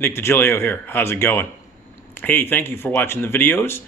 Nick Digilio here. How's it going? Hey, thank you for watching the videos.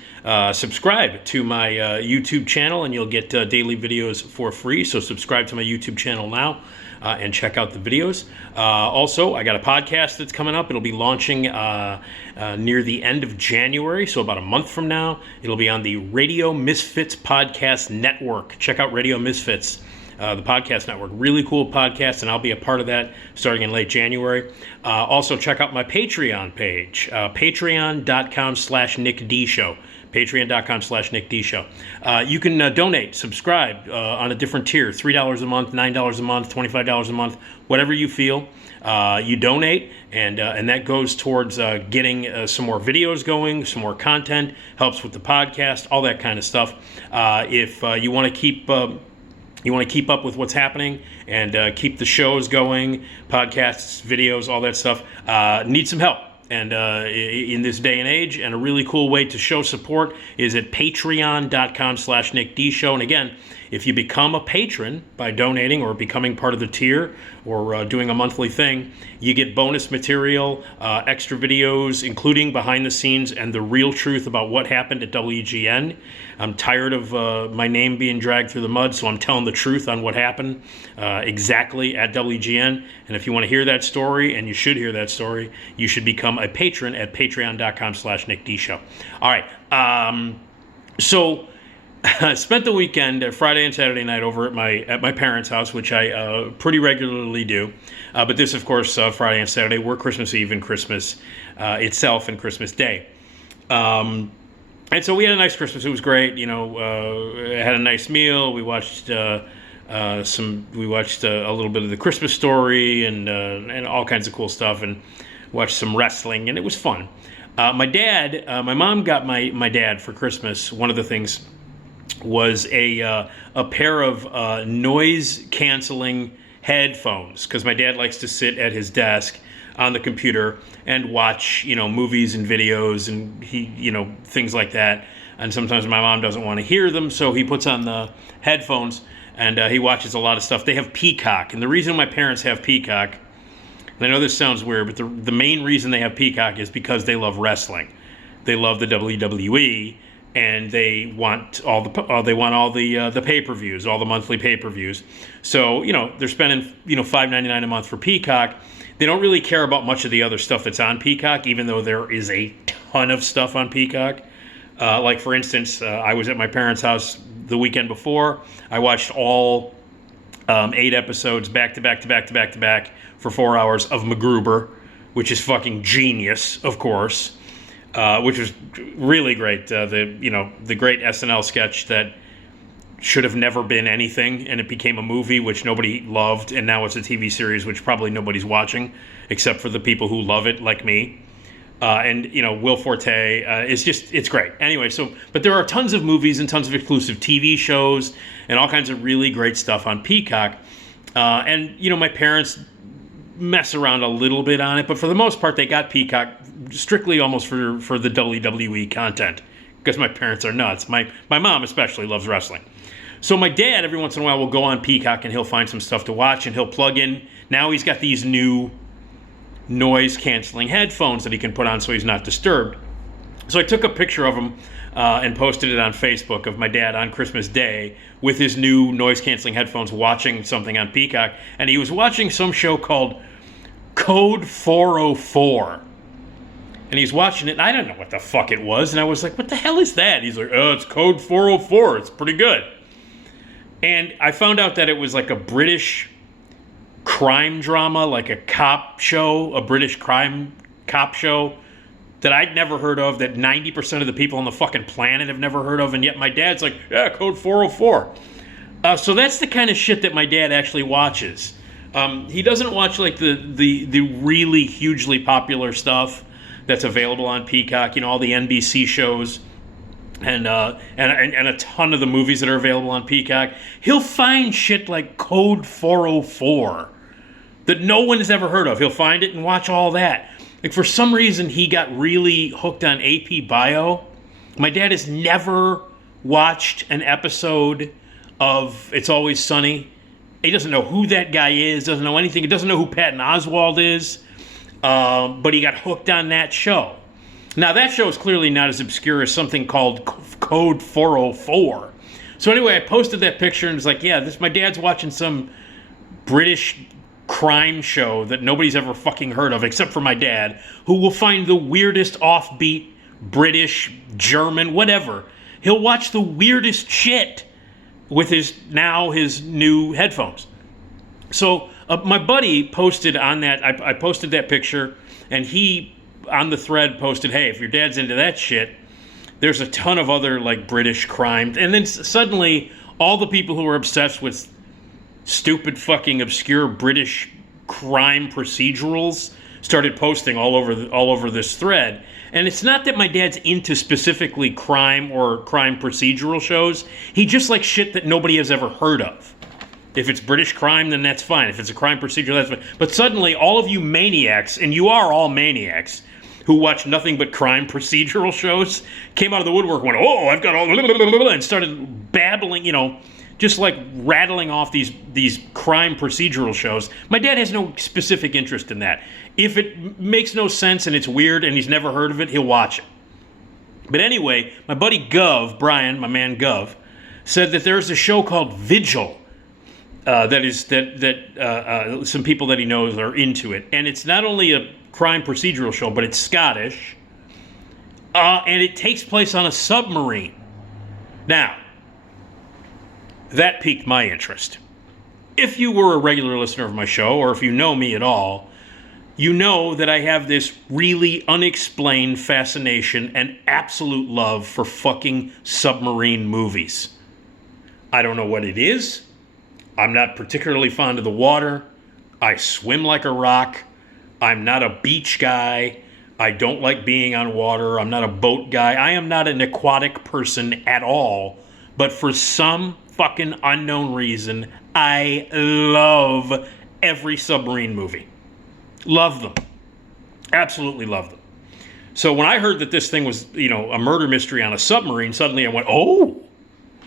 Subscribe to my YouTube channel and you'll get daily videos for free. So subscribe to my YouTube channel now and check out the videos. Also, I got a podcast that's coming up. It'll be launching near the end of January, so about a month from now. It'll be on the Radio Misfits Podcast Network. Check out Radio Misfits. The podcast network, really cool podcast, and I'll be a part of that starting in late January. Also, check out my Patreon page, patreon.com/Nick D Show. Patreon.com/Nick D Show. You can donate, subscribe on a different tier, $3 a month, $9 a month, $25 a month, whatever you feel. You donate, and that goes towards getting some more videos going, some more content, helps with the podcast, all that kind of stuff. If you want to keep up with what's happening and keep the shows going, podcasts, videos, all that stuff, need some help. And in this day and age, and a really cool way to show support is at patreon.com/Nick D Show. And again, if you become a patron by donating or becoming part of the tier or doing a monthly thing, you get bonus material, extra videos, including behind the scenes and the real truth about what happened at WGN. I'm tired of my name being dragged through the mud, so I'm telling the truth on what happened exactly at WGN. And if you want to hear that story, and you should hear that story, you should become a patron at patreon.com/Nick D Show. All right. So I spent the weekend, Friday and Saturday night, over at my parents' house, which I pretty regularly do. But this, of course, Friday and Saturday were Christmas Eve and Christmas itself and Christmas Day. And so we had a nice Christmas. It was great. You know, had a nice meal. We watched a little bit of the Christmas Story and all kinds of cool stuff, and watched some wrestling, and it was fun. My mom got my dad for Christmas. One of the things was a pair of noise canceling headphones, because my dad likes to sit at his desk on the computer and watch, movies and videos and things like that. And sometimes my mom doesn't want to hear them, so he puts on the headphones and he watches a lot of stuff. They have Peacock, and the reason my parents have Peacock, and I know this sounds weird, but the main reason they have Peacock is because they love wrestling. They love the WWE, and they want all the pay-per-views, all the monthly pay-per-views. So they're spending $5.99 a month for Peacock. They don't really care about much of the other stuff that's on Peacock, even though there is a ton of stuff on Peacock. Like, for instance, I was at my parents' house the weekend before. I watched all 8 episodes back to back for 4 hours of MacGruber, which is fucking genius, of course, which was really great. The great SNL sketch that should have never been anything, and it became a movie which nobody loved, and now it's a TV series which probably nobody's watching except for the people who love it, like me. And Will Forte, it's great. Anyway, but there are tons of movies and tons of exclusive TV shows and all kinds of really great stuff on Peacock. And my parents mess around a little bit on it, but for the most part, they got Peacock strictly almost for the WWE content, because my parents are nuts. My mom especially loves wrestling. So my dad, every once in a while, will go on Peacock and he'll find some stuff to watch, and he'll plug in. Now he's got these new noise-canceling headphones that he can put on so he's not disturbed. So I took a picture of him and posted it on Facebook of my dad on Christmas Day with his new noise-canceling headphones watching something on Peacock. And he was watching some show called Code 404. And he's watching it, and I didn't know what the fuck it was. And I was like, what the hell is that? He's like, oh, it's Code 404. It's pretty good. And I found out that it was like a British crime drama, like a cop show, a British crime cop show that I'd never heard of, that 90% of the people on the fucking planet have never heard of, and yet my dad's like, yeah, Code 404. So that's the kind of shit that my dad actually watches. He doesn't watch like the really hugely popular stuff that's available on Peacock, all the NBC shows and a ton of the movies that are available on Peacock. He'll find shit like Code 404 that no one has ever heard of. He'll find it and watch all that. Like, for some reason, he got really hooked on AP Bio. My dad has never watched an episode of It's Always Sunny. He doesn't know who that guy is, doesn't know anything. He doesn't know who Patton Oswalt is. but he got hooked on that show. Now, that show is clearly not as obscure as something called Code 404. So anyway, I posted that picture and was like, yeah, my dad's watching some British crime show that nobody's ever fucking heard of, except for my dad, who will find the weirdest offbeat British, German, whatever. He'll watch the weirdest shit with his new headphones. So my buddy posted on that, I posted that picture, and he, on the thread, posted, hey, if your dad's into that shit, there's a ton of other, like, British crime. And then suddenly, all the people who are obsessed with stupid fucking obscure British crime procedurals started posting all over this thread. And it's not that my dad's into specifically crime or crime procedural shows. He just likes shit that nobody has ever heard of. If it's British crime, then that's fine. If it's a crime procedural, that's fine. But suddenly, all of you maniacs, and you are all maniacs, who watch nothing but crime procedural shows, came out of the woodwork and went, oh, I've got all, and started babbling, just like rattling off these crime procedural shows. My dad has no specific interest in that. If it makes no sense and it's weird and he's never heard of it, he'll watch it. But anyway, my buddy Gov, Brian, my man Gov, said that there's a show called Vigil that some people that he knows are into it. And it's not only a crime procedural show, but it's Scottish. And it takes place on a submarine. Now, that piqued my interest. If you were a regular listener of my show, or if you know me at all, you know that I have this really unexplained fascination and absolute love for fucking submarine movies. I don't know what it is. I'm not particularly fond of the water. I swim like a rock. I'm not a beach guy. I don't like being on water. I'm not a boat guy. I am not an aquatic person at all. But for some fucking unknown reason, I love every submarine movie. Love them. Absolutely love them. So when I heard that this thing was, a murder mystery on a submarine, suddenly I went, oh!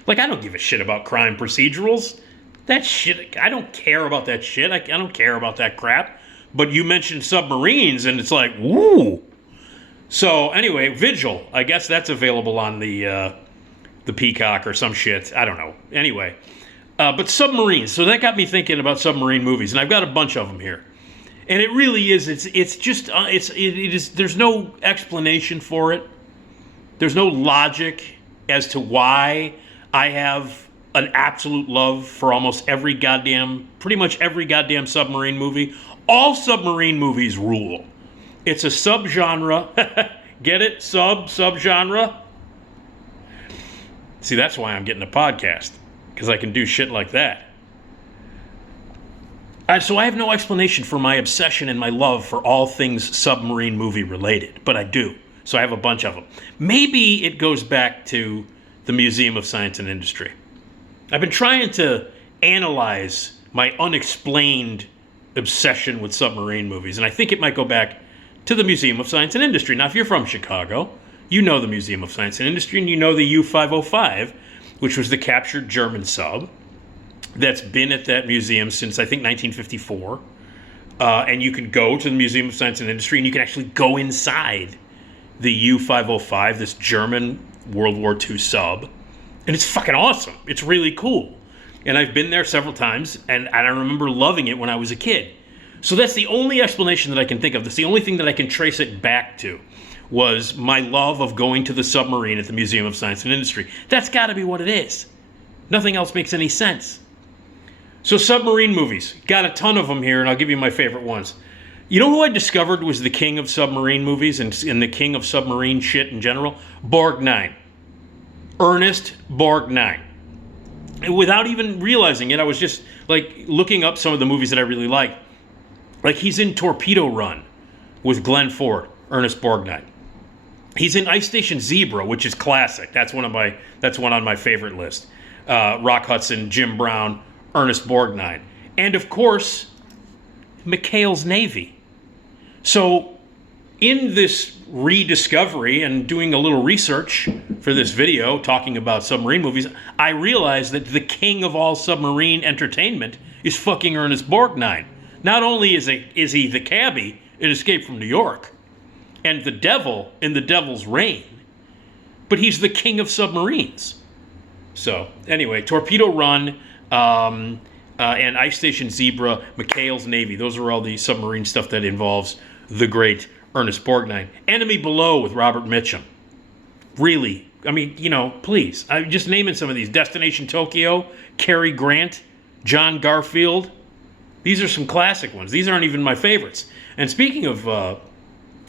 Like, I don't give a shit about crime procedurals. That shit, I don't care about that shit. I don't care about that crap. But you mentioned submarines, and it's like, woo! So anyway, Vigil. I guess that's available on the Peacock or some shit. I don't know. Anyway, but submarines. So that got me thinking about submarine movies, and I've got a bunch of them here. And it really is. It's just it is. There's no explanation for it. There's no logic as to why I have an absolute love for pretty much every goddamn submarine movie. All submarine movies rule. It's a subgenre. Get it? Subgenre? See, that's why I'm getting a podcast. Because I can do shit like that. So I have no explanation for my obsession and my love for all things submarine movie related. But I do. So I have a bunch of them. Maybe it goes back to the Museum of Science and Industry. I've been trying to analyze my unexplained obsession with submarine movies, and I think it might go back to the Museum of Science and Industry. Now, if you're from Chicago, you know the Museum of Science and Industry, and you know the U-505, which was the captured German sub that's been at that museum since, I think, 1954. And you can go to the Museum of Science and Industry, and you can actually go inside the U-505, this German World War II sub, and it's fucking awesome. It's really cool. And I've been there several times, and I remember loving it when I was a kid. So that's the only explanation that I can think of. That's the only thing that I can trace it back to, was my love of going to the submarine at the Museum of Science and Industry. That's got to be what it is. Nothing else makes any sense. So submarine movies. Got a ton of them here, and I'll give you my favorite ones. You know who I discovered was the king of submarine movies and the king of submarine shit in general? Borgnine. Ernest Borgnine. Without even realizing it, I was just like looking up some of the movies that I really like. Like he's in Torpedo Run with Glenn Ford, Ernest Borgnine. He's in Ice Station Zebra, which is classic. That's one on my favorite list. Rock Hudson, Jim Brown, Ernest Borgnine, and of course, McHale's Navy. So, in this rediscovery and doing a little research for this video talking about submarine movies, I realized that the king of all submarine entertainment is fucking Ernest Borgnine. Not only is he the cabbie in Escape from New York, and the devil in The Devil's Reign. But he's the king of submarines. So, anyway, Torpedo Run, and Ice Station Zebra, McHale's Navy. Those are all the submarine stuff that involves the great Ernest Borgnine. Enemy Below with Robert Mitchum. Really, I mean, please. I'm just naming some of these. Destination Tokyo, Cary Grant, John Garfield. These are some classic ones. These aren't even my favorites. And speaking of,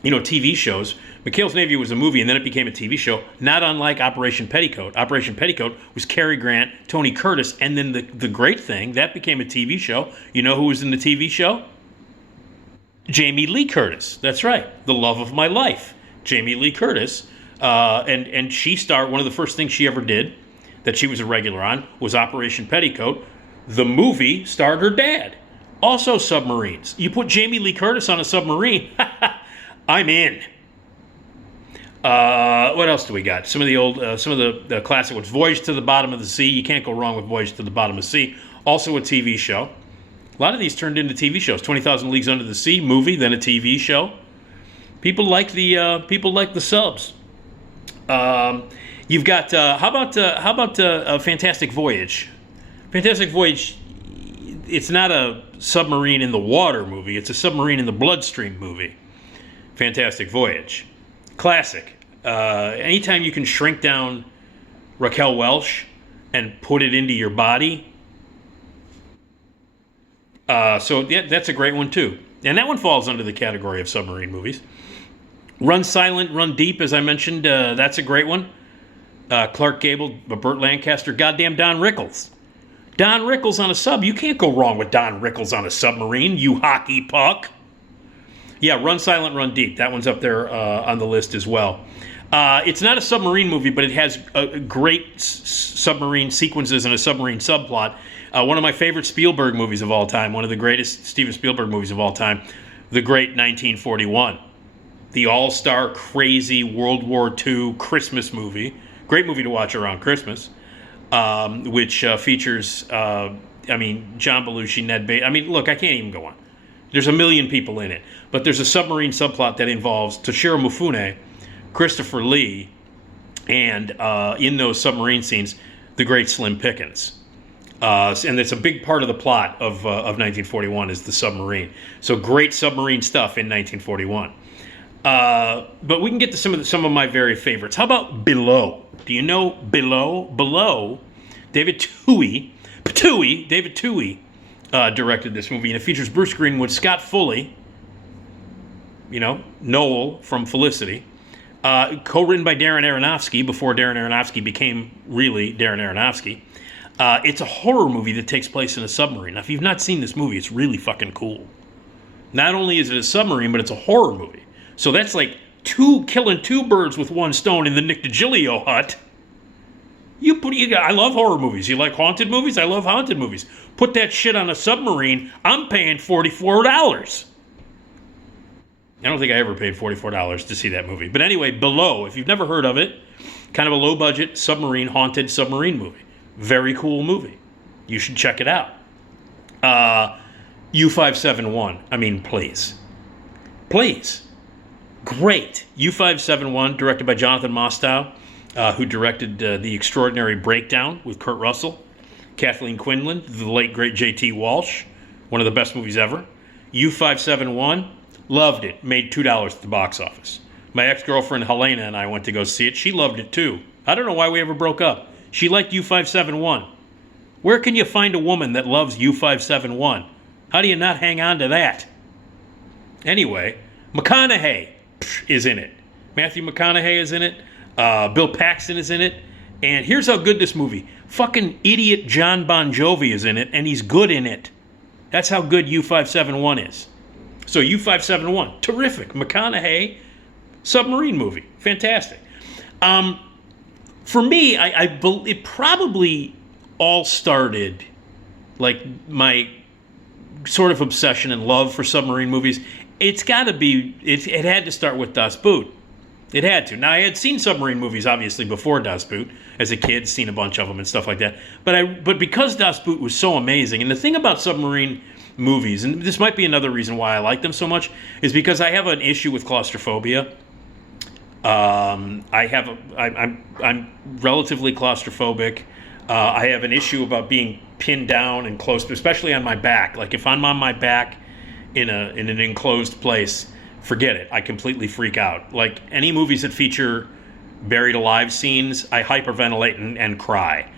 TV shows, McHale's Navy was a movie, and then it became a TV show, not unlike Operation Petticoat. Operation Petticoat was Cary Grant, Tony Curtis, and then the great thing, that became a TV show. You know who was in the TV show? Jamie Lee Curtis. That's right. The love of my life. Jamie Lee Curtis. And she starred, one of the first things she ever did that she was a regular on was Operation Petticoat. The movie starred her dad. Also submarines. You put Jamie Lee Curtis on a submarine, I'm in. What else do we got? Some of the classic ones. Voyage to the Bottom of the Sea. You can't go wrong with Voyage to the Bottom of the Sea. Also a TV show. A lot of these turned into TV shows. 20,000 Leagues Under the Sea movie, then a TV show. People like the subs. You've got how about Fantastic Voyage? Fantastic Voyage. It's not a submarine in the water movie. It's a submarine in the bloodstream movie. Fantastic Voyage. Classic. Anytime you can shrink down Raquel Welch and put it into your body. So that's a great one too. And that one falls under the category of submarine movies. Run Silent, Run Deep, as I mentioned, that's a great one. Clark Gable, Burt Lancaster, goddamn Don Rickles. Don Rickles on a sub. You can't go wrong with Don Rickles on a submarine, you hockey puck. Yeah, Run Silent, Run Deep. That one's up there on the list as well. It's not a submarine movie, but it has great submarine sequences and a submarine subplot. One of my favorite Spielberg movies of all time, one of the greatest Steven Spielberg movies of all time, the great 1941. The all-star, crazy World War II Christmas movie. Great movie to watch around Christmas, which features, John Belushi, Ned Beatty. Look, I can't even go on. There's a million people in it. But there's a submarine subplot that involves Toshiro Mifune, Christopher Lee, and in those submarine scenes, the great Slim Pickens. And it's a big part of the plot of 1941 is the submarine. So great submarine stuff in 1941. But we can get to some of my very favorites. How about Below? Do you know Below? Below, David Toohey directed this movie, and it features Bruce Greenwood, Scott Foley, Noel from Felicity, co-written by Darren Aronofsky before Darren Aronofsky became really Darren Aronofsky. It's a horror movie that takes place in a submarine. Now, if you've not seen this movie, it's really fucking cool. Not only is it a submarine, but it's a horror movie. So that's like killing two birds with one stone in the Nick Digilio hut. I love horror movies. You like haunted movies? I love haunted movies. Put that shit on a submarine, I'm paying $44. I don't think I ever paid $44 to see that movie. But anyway, Below, if you've never heard of it, kind of a low-budget haunted submarine movie. Very cool movie. You should check it out. U-571. Please. Please. Great. U-571, directed by Jonathan Mostow, who directed The Extraordinary Breakdown with Kurt Russell, Kathleen Quinlan, the late, great J.T. Walsh, one of the best movies ever. U-571, loved it, made $2 at the box office. My ex-girlfriend Helena and I went to go see it. She loved it too. I don't know why we ever broke up. She liked U-571. Where can you find a woman that loves U-571? How do you not hang on to that? Anyway, McConaughey is in it. Matthew McConaughey is in it. Bill Paxton is in it. And here's how good this movie. Fucking idiot John Bon Jovi is in it, and he's good in it. That's how good U-571 is. So U-571, terrific. McConaughey, submarine movie. Fantastic. For me, it probably all started, like, my sort of obsession and love for submarine movies. It's got to be, it had to start with Das Boot. It had to. Now, I had seen submarine movies, obviously, before Das Boot. As a kid, seen a bunch of them and stuff like that. But because Das Boot was so amazing, and the thing about submarine movies, and this might be another reason why I like them so much, is because I have an issue with claustrophobia. I'm relatively claustrophobic. I have an issue about being pinned down and close, especially on my back. Like if I'm on my back in an enclosed place, forget it. I completely freak out. Like any movies that feature buried alive scenes, I hyperventilate and cry.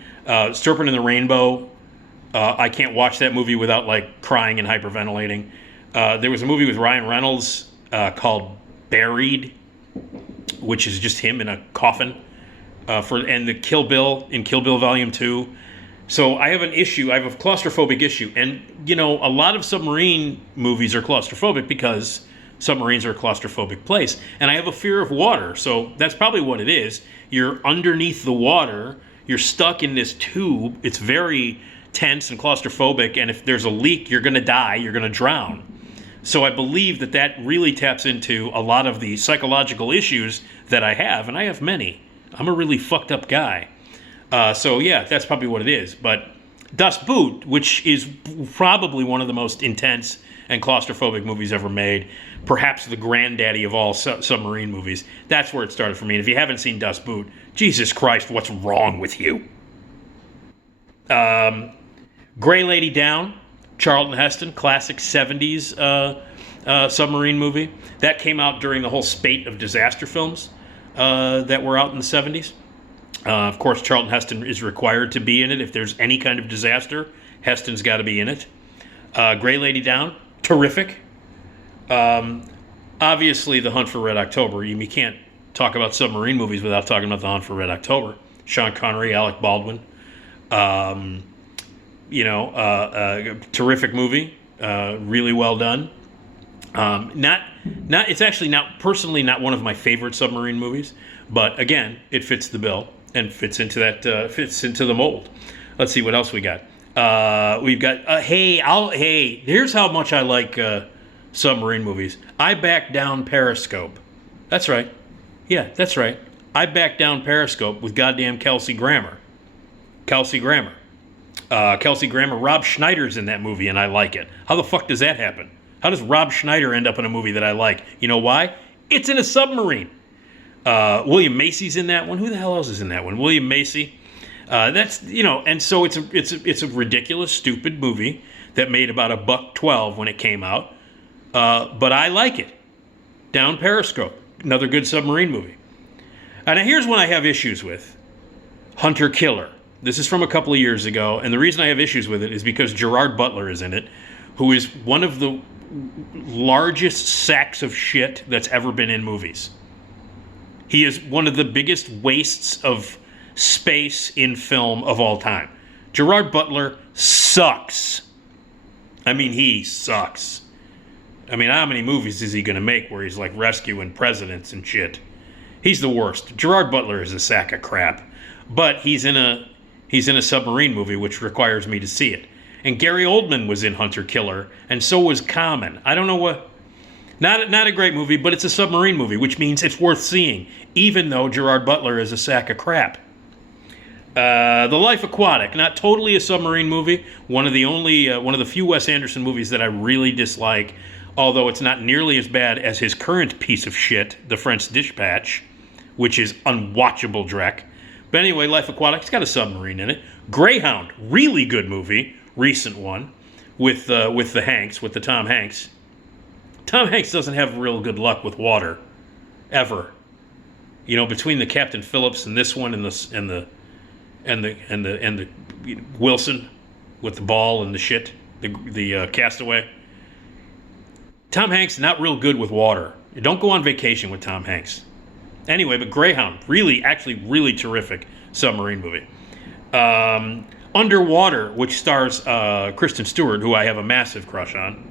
Serpent in the Rainbow, I can't watch that movie without like crying and hyperventilating. There was a movie with Ryan Reynolds called Buried, which is just him in a coffin. And the Kill Bill in Kill Bill Volume 2. So I have an issue. I have a claustrophobic issue. And, you know, a lot of submarine movies are claustrophobic because submarines are a claustrophobic place. And I have a fear of water. So that's probably what it is. You're underneath the water. You're stuck in this tube. It's very tense and claustrophobic. And if there's a leak, you're going to die. You're going to drown. So I believe that really taps into a lot of the psychological issues that I have. And I have many. I'm a really fucked up guy. So yeah, that's probably what it is. But Das Boot, which is probably one of the most intense and claustrophobic movies ever made, perhaps the granddaddy of all submarine movies, that's where it started for me. And if you haven't seen Das Boot, Jesus Christ, what's wrong with you? Gray Lady Down, Charlton Heston, classic 70s submarine movie. That came out during the whole spate of disaster films that were out in the 70s. Of course, Charlton Heston is required to be in it. If there's any kind of disaster, Heston's got to be in it. Gray Lady Down, terrific. Obviously, The Hunt for Red October. You can't talk about submarine movies without talking about The Hunt for Red October. Sean Connery, Alec Baldwin. Terrific movie. Really well done. It's actually personally not one of my favorite submarine movies, but again, it fits the bill and fits into the mold. Let's see what else we got. We've got here's how much I like submarine movies. I Back Down Periscope. That's right. Yeah, that's right. I Back Down Periscope with goddamn Kelsey Grammer. Rob Schneider's in that movie, and I like it. How the fuck does that happen? How does Rob Schneider end up in a movie that I like? You know why? It's in a submarine. William Macy's in that one. Who the hell else is in that one? William Macy. And so it's a ridiculous, stupid movie that made about $1.12 when it came out. But I like it. Down Periscope, another good submarine movie. And here's one I have issues with. Hunter Killer. This is from a couple of years ago, and the reason I have issues with it is because Gerard Butler is in it, who is one of the largest sacks of shit that's ever been in movies. He is one of the biggest wastes of space in film of all time. Gerard Butler sucks. I mean, he sucks. I mean, how many movies is he going to make where he's like rescuing presidents and shit? He's the worst. Gerard Butler is a sack of crap. But he's in a submarine movie, which requires me to see it. And Gary Oldman was in Hunter Killer, and so was Common. I don't know what... Not a great movie, but it's a submarine movie, which means it's worth seeing, even though Gerard Butler is a sack of crap. The Life Aquatic, not totally a submarine movie. One of the few Wes Anderson movies that I really dislike, although it's not nearly as bad as his current piece of shit, The French Dispatch, which is unwatchable dreck. But anyway, Life Aquatic, it's got a submarine in it. Greyhound, really good movie, recent one, with the Tom Hanks. Tom Hanks doesn't have real good luck with water, ever. You know, between the Captain Phillips and this one and the Wilson with the ball and the shit, the Castaway. Tom Hanks not real good with water. You don't go on vacation with Tom Hanks. Anyway, but Greyhound, really terrific submarine movie. Underwater, which stars Kristen Stewart, who I have a massive crush on,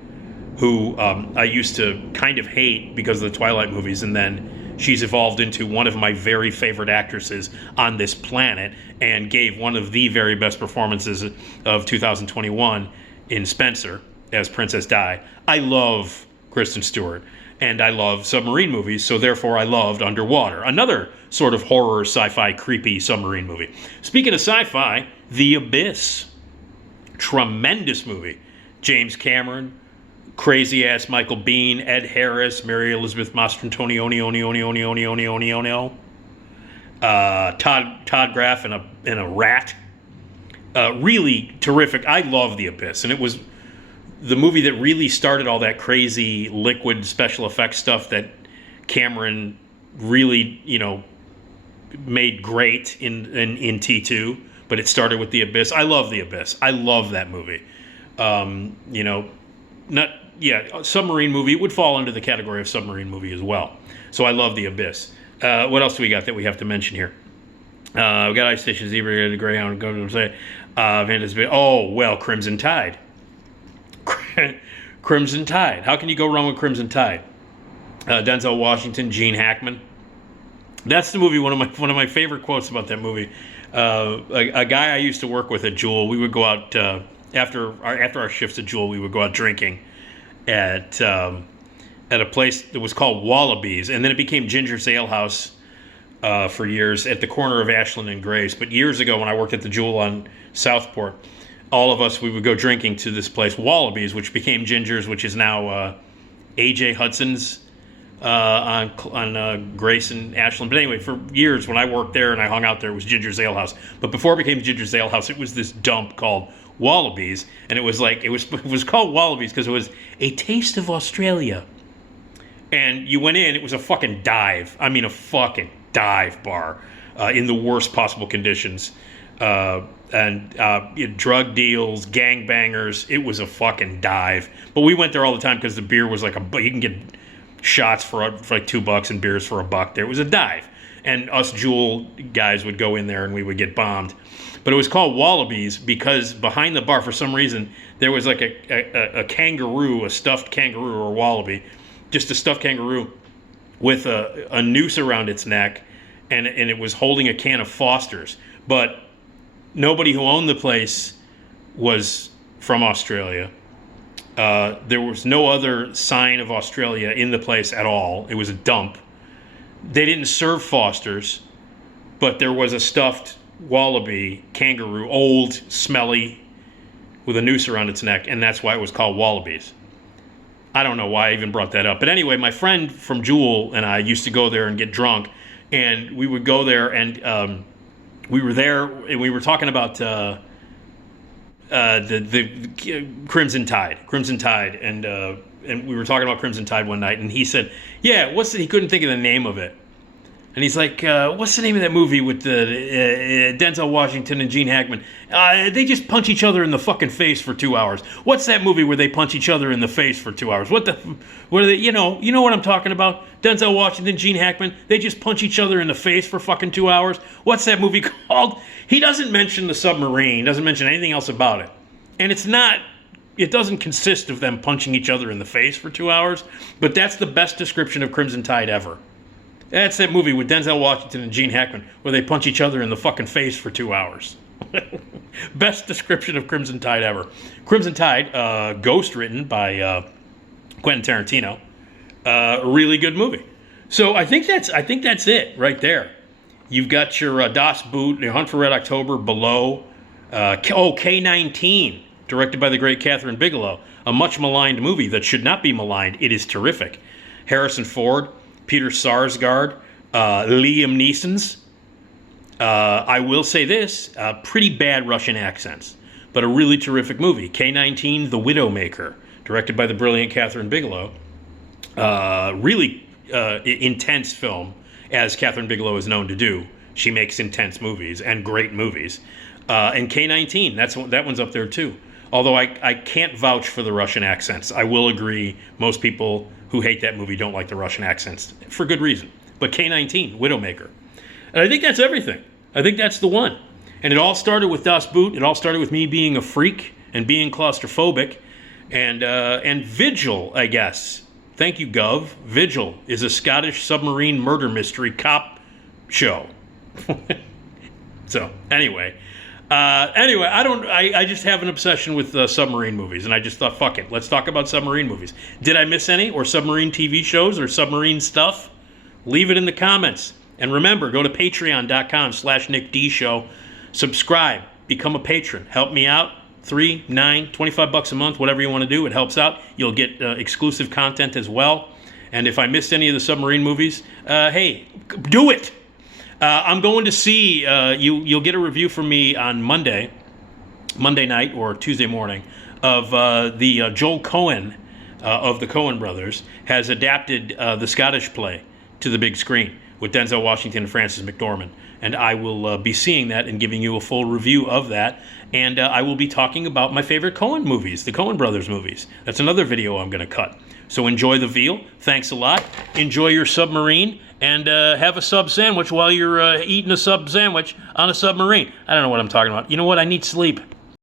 who I used to kind of hate because of the Twilight movies, and then she's evolved into one of my very favorite actresses on this planet and gave one of the very best performances of 2021 in Spencer as Princess Di. I love Kristen Stewart, and I love submarine movies, so therefore I loved Underwater, another sort of horror, sci-fi, creepy submarine movie. Speaking of sci-fi, The Abyss. Tremendous movie. James Cameron, crazy ass Michael Biehn, Ed Harris, Mary Elizabeth Mastrantonio, Todd Graff and a rat. Really terrific. I love The Abyss, and it was the movie that really started all that crazy liquid special effects stuff that Cameron really, made great in T2. But it started with The Abyss. I love The Abyss. I love that movie. Submarine movie. It would fall under the category of submarine movie as well. So I love The Abyss. What else do we got that we have to mention here? We got Ice Station Zebra, the Greyhound, Crimson Tide. Crimson Tide. How can you go wrong with Crimson Tide? Denzel Washington, Gene Hackman. That's the movie. One of my favorite quotes about that movie. A guy I used to work with at Jewel. We would go out after our shifts at Jewel. We would go out drinking at a place that was called Wallabies, and then it became Ginger's Ale House for years at the corner of Ashland and Grace. But years ago, when I worked at the Jewel on Southport, all of us, we would go drinking to this place, Wallabies, which became Ginger's, which is now A.J. Hudson's on Grace and Ashland. But anyway, for years when I worked there and I hung out there, it was Ginger's Ale House. But before it became Ginger's Ale House, it was this dump called Wallabies, and it was called Wallabies because it was a taste of Australia. And you went in, it was a fucking dive. I mean, a fucking dive bar in the worst possible conditions. Drug deals, gangbangers. It was a fucking dive. But we went there all the time because the beer was you can get shots for like $2 and beers for $1 there. It was a dive. And us Jewel guys would go in there and we would get bombed. But it was called Wallabies because behind the bar, for some reason, there was like a kangaroo, a stuffed kangaroo or wallaby, just a stuffed kangaroo with a noose around its neck, and it was holding a can of Foster's. But nobody who owned the place was from Australia. There was no other sign of Australia in the place at all. It was a dump. They didn't serve Foster's, but there was a stuffed wallaby kangaroo, old, smelly, with a noose around its neck, and that's why it was called Wallabies. I don't know why I even brought that up. But anyway, my friend from Jewel and I used to go there and get drunk, and we would go there, and we were there, and we were talking about the Crimson Tide, and we were talking about Crimson Tide one night, and he said, "Yeah, he couldn't think of the name of it." And he's like, what's the name of that movie with the Denzel Washington and Gene Hackman? They just punch each other in the fucking face for 2 hours. What's that movie where they punch each other in the face for 2 hours? What are they, you know what I'm talking about? Denzel Washington, Gene Hackman, they just punch each other in the face for fucking 2 hours. What's that movie called? He doesn't mention the submarine, doesn't mention anything else about it. And it doesn't consist of them punching each other in the face for 2 hours, but that's the best description of Crimson Tide ever. That's that movie with Denzel Washington and Gene Hackman where they punch each other in the fucking face for 2 hours. Best description of Crimson Tide ever. Crimson Tide, ghost written by Quentin Tarantino. Really good movie. So I think that's it right there. You've got your Das Boot, your Hunt for Red October, Below. K-19, directed by the great Catherine Bigelow. A much maligned movie that should not be maligned. It is terrific. Harrison Ford, Peter Sarsgaard, Liam Neeson's. I will say this, pretty bad Russian accents, but a really terrific movie. K-19, The Widowmaker, directed by the brilliant Catherine Bigelow. Really intense film, as Catherine Bigelow is known to do. She makes intense movies and great movies. And K-19, that one's up there too. Although I can't vouch for the Russian accents. I will agree, most people who hate that movie don't like the Russian accents, for good reason. But K-19, Widowmaker. And I think that's everything. I think that's the one. And it all started with Das Boot. It all started with me being a freak and being claustrophobic. And Vigil, I guess. Thank you, Gov. Vigil is a Scottish submarine murder mystery cop show. So, anyway, I just have an obsession with submarine movies, and I just thought, fuck it, let's talk about submarine movies. Did I miss any, or submarine TV shows, or submarine stuff? Leave it in the comments. And remember, go to patreon.com/NickDShow. Subscribe, become a patron, help me out. $3, $9, $25 a month, whatever you want to do. It helps out. You'll get exclusive content as well. And if I missed any of the Submarine movies, hey, do it. I'm going to see, you'll get a review from me on Monday night or Tuesday morning, of the Joel Cohen of the Coen brothers has adapted the Scottish play to the big screen with Denzel Washington and Frances McDormand. And I will be seeing that and giving you a full review of that. And I will be talking about my favorite Coen movies, the Coen brothers movies. That's another video I'm going to cut. So enjoy the veal. Thanks a lot. Enjoy your submarine. And have a sub sandwich while you're eating a sub sandwich on a submarine. I don't know what I'm talking about. You know what? I need sleep.